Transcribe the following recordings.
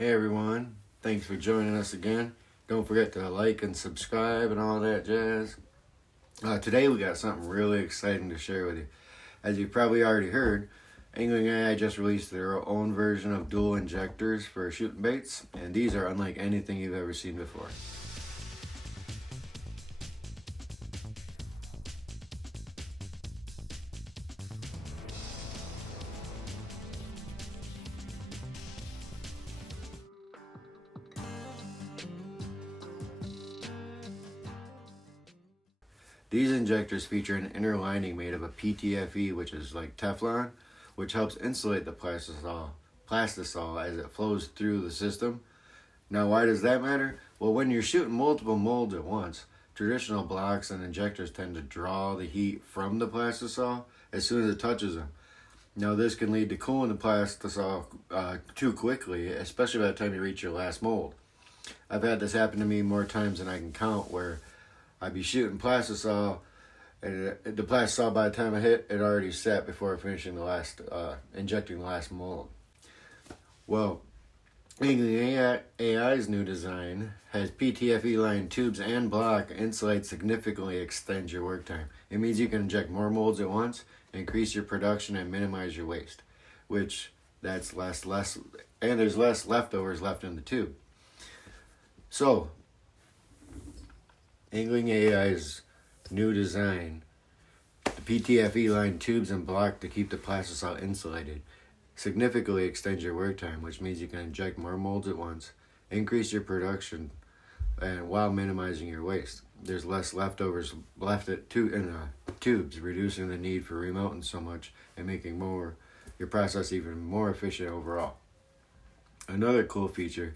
Hey everyone, thanks for joining us again. Don't forget to like and subscribe and all that jazz. Today we got something really exciting to share with you. As you've probably already heard, Angling AI just released their own version of dual injectors for shooting baits, and these are unlike anything you've ever seen before. These injectors feature an inner lining made of a PTFE, which is like Teflon, which helps insulate the plastisol as it flows through the system. Now, why does that matter? Well, when you're shooting multiple molds at once, traditional blocks and injectors tend to draw the heat from the plastisol as soon as it touches them. Now, this can lead to cooling the plastisol too quickly, especially by the time you reach your last mold. I've had this happen to me more times than I can count, where I'd be shooting plastisol, and the plastisol, by the time I hit, it already set before finishing the last, injecting the last mold. Well, Angling AI's new design has PTFE line tubes and block insulate significantly extends your work time. It means you can inject more molds at once, increase your production, and minimize your waste, which that's less, and there's less leftovers left in the tube. So, Angling AI's new design, the PTFE line tubes and block to keep the plastisol insulated, significantly extends your work time, which means you can inject more molds at once, increase your production, and while minimizing your waste. There's less leftovers left in the tubes, reducing the need for remelting so much and making your process even more efficient overall. Another cool feature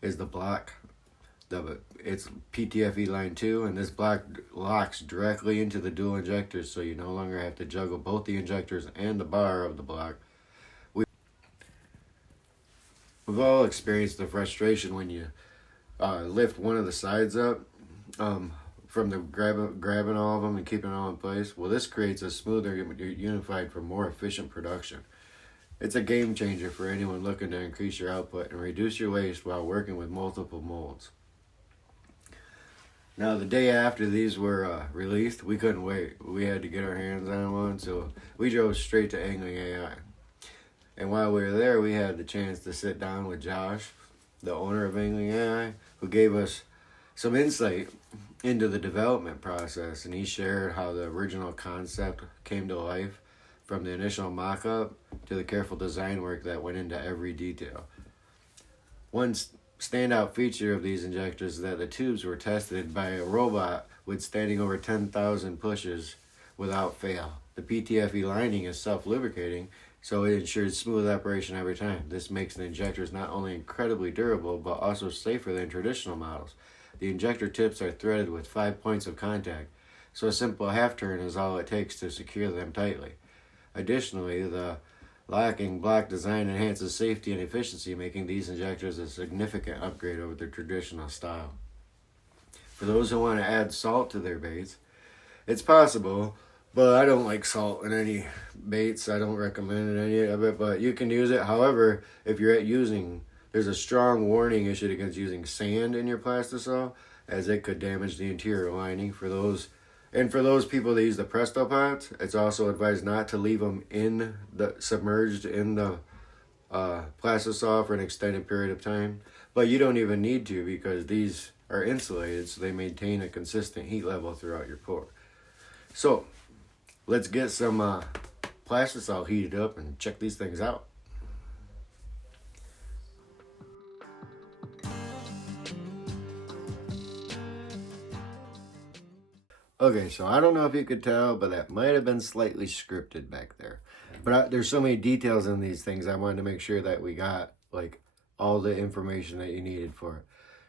is the block. It's PTFE line 2, and this block locks directly into the dual injectors, so you no longer have to juggle both the injectors and the bar of the block. We've all experienced the frustration when you lift one of the sides up from the grabbing all of them and keeping it all in place. Well, this creates a smoother, unified, for more efficient production. It's a game changer for anyone looking to increase your output and reduce your waste while working with multiple molds. Now, the day after these were released, we couldn't wait. We had to get our hands on one, so we drove straight to Angling AI. And while we were there, we had the chance to sit down with Josh, the owner of Angling AI, who gave us some insight into the development process, and he shared how the original concept came to life from the initial mock-up to the careful design work that went into every detail. One standout feature of these injectors is that the tubes were tested by a robot withstanding over 10,000 pushes without fail. The PTFE lining is self-lubricating, so it ensures smooth operation every time. This makes the injectors not only incredibly durable, but also safer than traditional models. The injector tips are threaded with 5 points of contact, so a simple half turn is all it takes to secure them tightly. Additionally, the locking block design enhances safety and efficiency, making these injectors a significant upgrade over the traditional style. For those who want to add salt to their baits, it's possible, but I don't like salt in any baits. I don't recommend any of it, but you can use it. However, if you're there's a strong warning issued against using sand in your plastisol, as it could damage the interior lining. For those people that use the Presto pots, it's also advised not to leave them submerged in the plastisol for an extended period of time. But you don't even need to, because these are insulated, so they maintain a consistent heat level throughout your pour. So, let's get some plastisol heated up and check these things out. Okay, so I don't know if you could tell, but that might have been slightly scripted back there. But there's so many details in these things, I wanted to make sure that we got like all the information that you needed for it.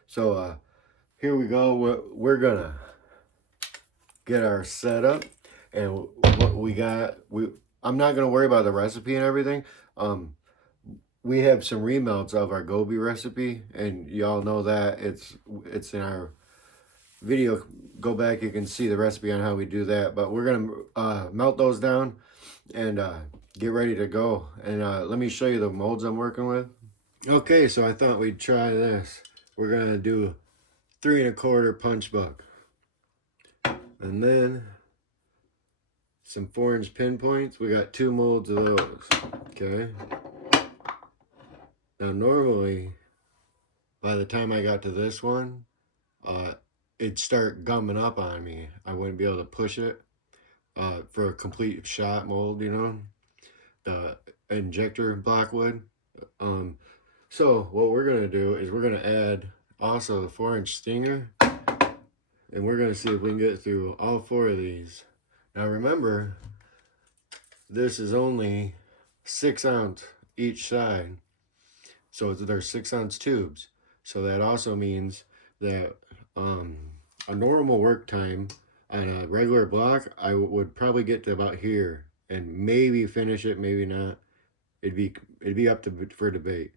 So here we go. We're gonna get our setup, and what we got. I'm not gonna worry about the recipe and everything. We have some remelts of our goby recipe, and y'all know that it's in our video. Go back, you can see the recipe on how we do that, but we're gonna melt those down and get ready to go. And let me show you the molds I'm working with. Okay, so I thought we'd try this. We're gonna do 3 1/4 punch buck. And then some 4-inch pinpoints. We got 2 molds of those. Okay. Now normally, by the time I got to this one, it'd start gumming up on me. I wouldn't be able to push it for a complete shot mold, you know, the injector block wood. So what we're gonna do is we're gonna add also the 4-inch stinger, and we're gonna see if we can get through all 4 of these. Now remember, this is only 6 ounce each side, so they're 6 ounce tubes. So that also means that a normal work time on a regular block, I would probably get to about here and maybe finish it, maybe not. It'd be up for debate.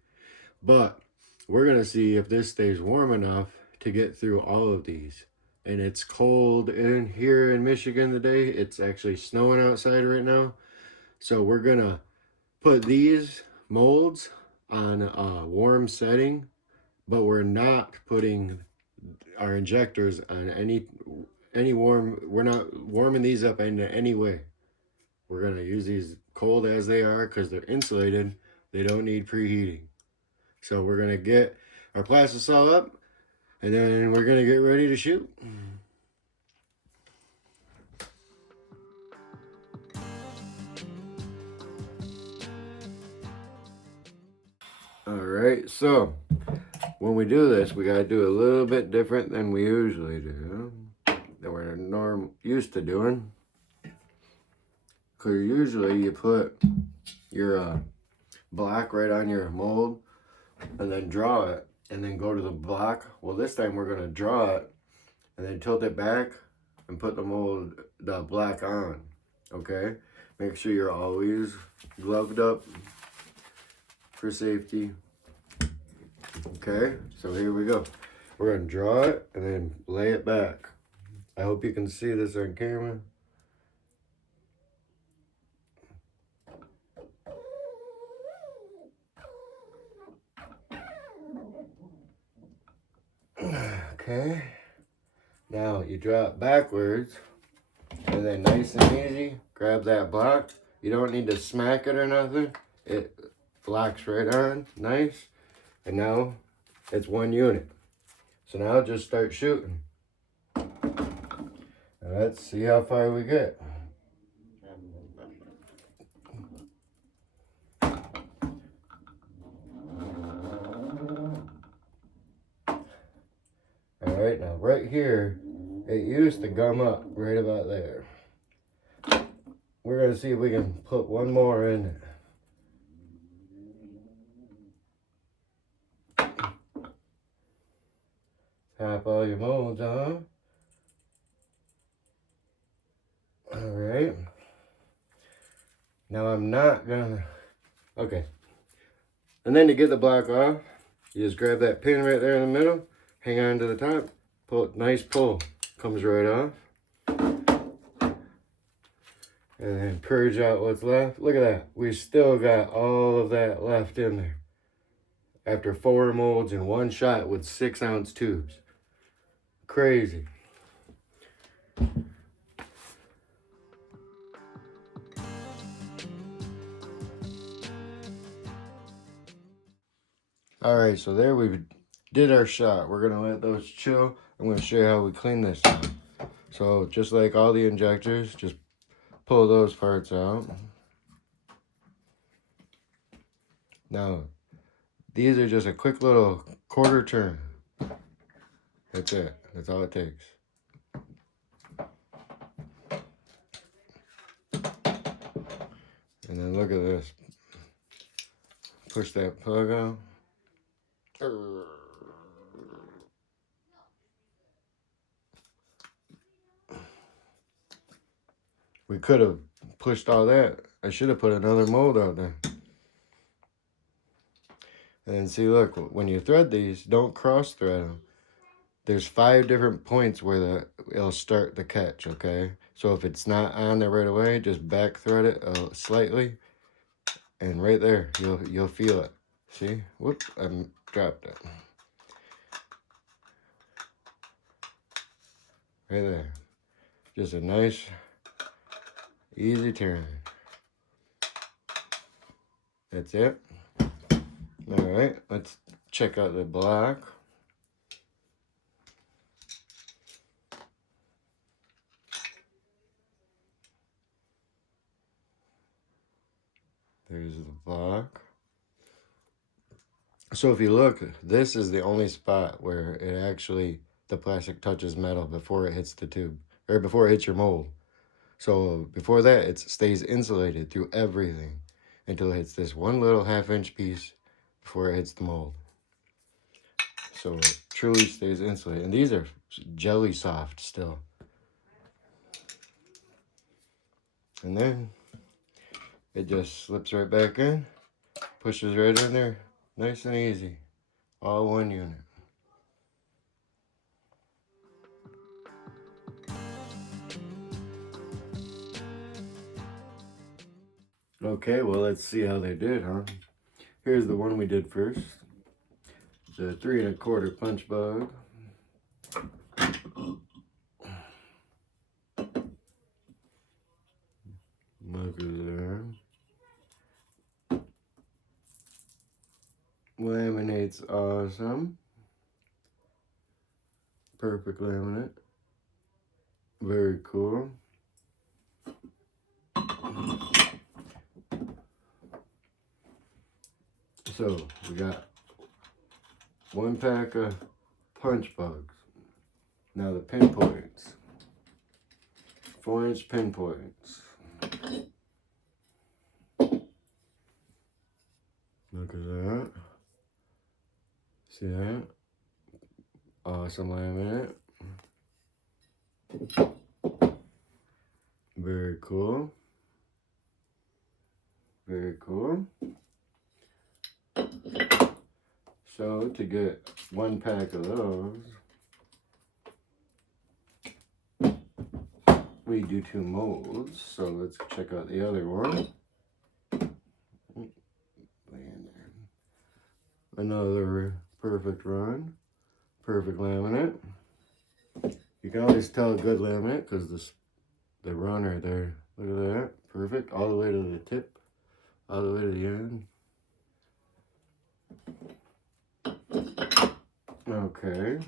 But we're gonna see if this stays warm enough to get through all of these. And it's cold in here in Michigan today. It's actually snowing outside right now. So we're gonna put these molds on a warm setting, but we're not putting our injectors on any warm. We're not warming these up in any way. We're gonna use these cold as they are because they're insulated. They don't need preheating. So we're gonna get our plastisol up, and then we're gonna get ready to shoot. All right, so when we do this, we gotta do a little bit different than we usually do, that we're used to doing. Cause usually you put your block right on your mold, and then draw it, and then go to the block. Well, this time we're gonna draw it, and then tilt it back, and put the block on. Okay, make sure you're always gloved up for safety. Okay, so here we go. We're gonna draw it and then lay it back. I hope you can see this on camera. Okay, now you draw it backwards, and then nice and easy, grab that block. You don't need to smack it or nothing. It locks right on, nice. And now it's one unit. So now just start shooting. And let's see how far we get. Alright, now right here, it used to gum up right about there. We're going to see if we can put one more in it. Tap all your molds on. Alright. Now I'm not gonna... Okay. And then to get the block off, you just grab that pin right there in the middle, hang on to the top, pull it, nice pull, comes right off. And then purge out what's left. Look at that. We still got all of that left in there. After 4 molds in one shot with 6 ounce tubes. Crazy. Alright, so there we did our shot. We're going to let those chill. I'm going to show you how we clean this. So just like all the injectors, just pull those parts out. Now, these are just a quick little quarter turn. That's it. That's all it takes. And then look at this. Push that plug out. We could have pushed all that. I should have put another mold out there. And then see, look, when you thread these, don't cross thread them. There's 5 different points where it'll start the catch, okay? So if it's not on there right away, just back thread it slightly, and right there, you'll feel it. See? Whoop, I dropped it. Right there. Just a nice, easy turn. That's it. Alright, let's check out the block. There's the block. So if you look, this is the only spot where it actually, the plastic touches metal before it hits the tube, or before it hits your mold. So before that, it stays insulated through everything until it hits this one little 1/2 inch piece before it hits the mold. So it truly stays insulated. And these are jelly soft still. And then it just slips right back in, pushes right in there, nice and easy. All one unit. Okay, well, let's see how they did, huh? Here's the one we did first. The 3 1/4 punch bug. Look at there. Laminate's awesome. Perfect laminate. Very cool. So we got 1 pack of punch bugs. Now the pinpoints. 4-inch pinpoints. Look at that. See that? Awesome laminate. Very cool. Very cool. So to get 1 pack of those, we do 2 molds. So let's check out the other one. Another perfect run. Perfect laminate. You can always tell a good laminate because the run right there. Look at that. Perfect. All the way to the tip. All the way to the end. Okay.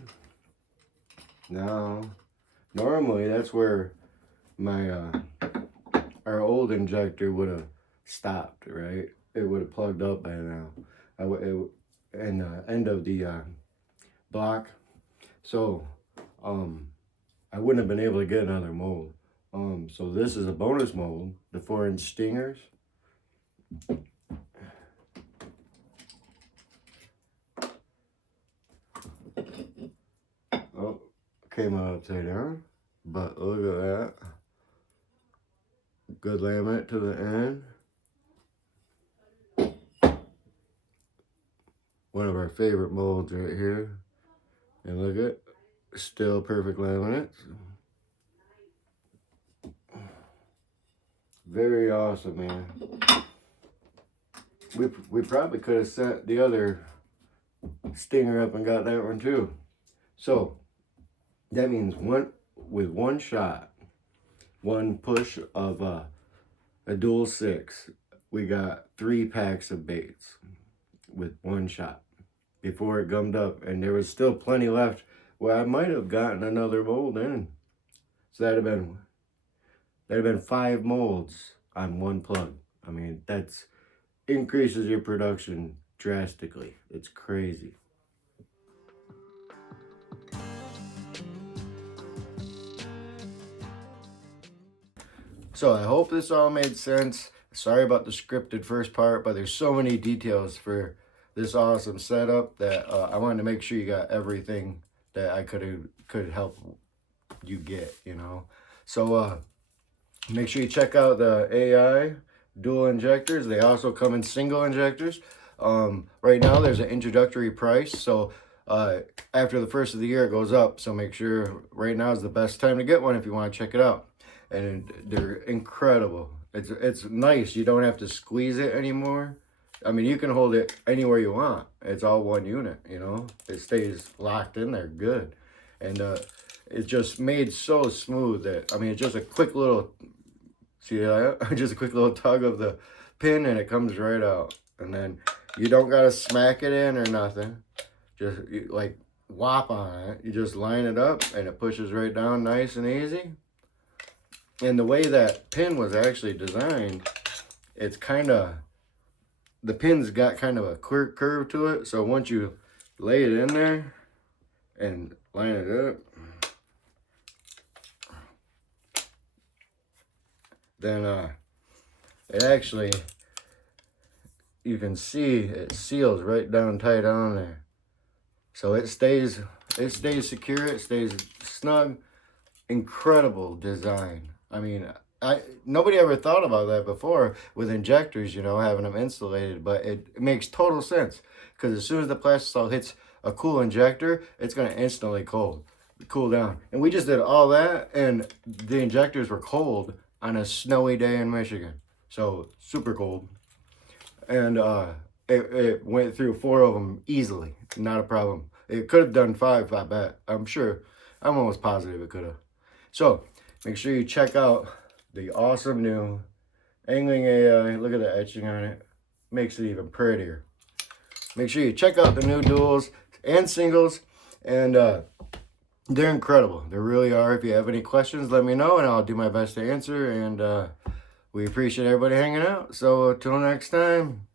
Now, normally that's where my our old injector would have stopped, right? It would have plugged up by now. And the end of the block. So, I wouldn't have been able to get another mold. So this is a bonus mold, the 4-inch stingers. Oh, came out upside down, but look at that. Good laminate to the end. One of our favorite molds right here. And look at, still perfect laminates. Very awesome, man. We probably could have set the other stinger up and got that one too. So that means with one shot, one push of a dual 6, we got 3 packs of baits with 1 shot before it gummed up, and there was still plenty left where I might have gotten another mold in. So that'd have been 5 molds on 1 plug. I mean, that's increases your production drastically. It's crazy. So I hope this all made sense. Sorry about the scripted first part, but there's so many details for this awesome setup that I wanted to make sure you got everything that I could help you get, you know. So make sure you check out the AI dual injectors. They also come in single injectors. Right now there's an introductory price, so after the first of the year it goes up, so make sure right now is the best time to get one if you want to check it out. And they're incredible. It's nice. You don't have to squeeze it anymore. I mean, you can hold it anywhere you want. It's all one unit, you know. It stays locked in there good. And it's just made so smooth that, I mean, it's just a quick little, see that? Just a quick little tug of the pin and it comes right out. And then you don't got to smack it in or nothing. Just like whop on it. You just line it up and it pushes right down nice and easy. And the way that pin was actually designed, it's kind of, the pin's got kind of a curve to it. So once you lay it in there and line it up, then it actually, you can see it seals right down tight on there. So it stays secure, it stays snug. Incredible design. I mean, nobody ever thought about that before with injectors, you know, having them insulated, but it makes total sense because as soon as the plastisol hits a cool injector, it's going to instantly cool down. And we just did all that, and the injectors were cold on a snowy day in Michigan. So super cold. And it went through 4 of them easily, not a problem. It could have done 5, I bet. I'm almost positive it could have. So make sure you check out the awesome new Angling AI. Look at the etching on it. Makes it even prettier. Make sure you check out the new duals and singles. And they're incredible. They really are. If you have any questions, let me know and I'll do my best to answer. And we appreciate everybody hanging out. So until next time.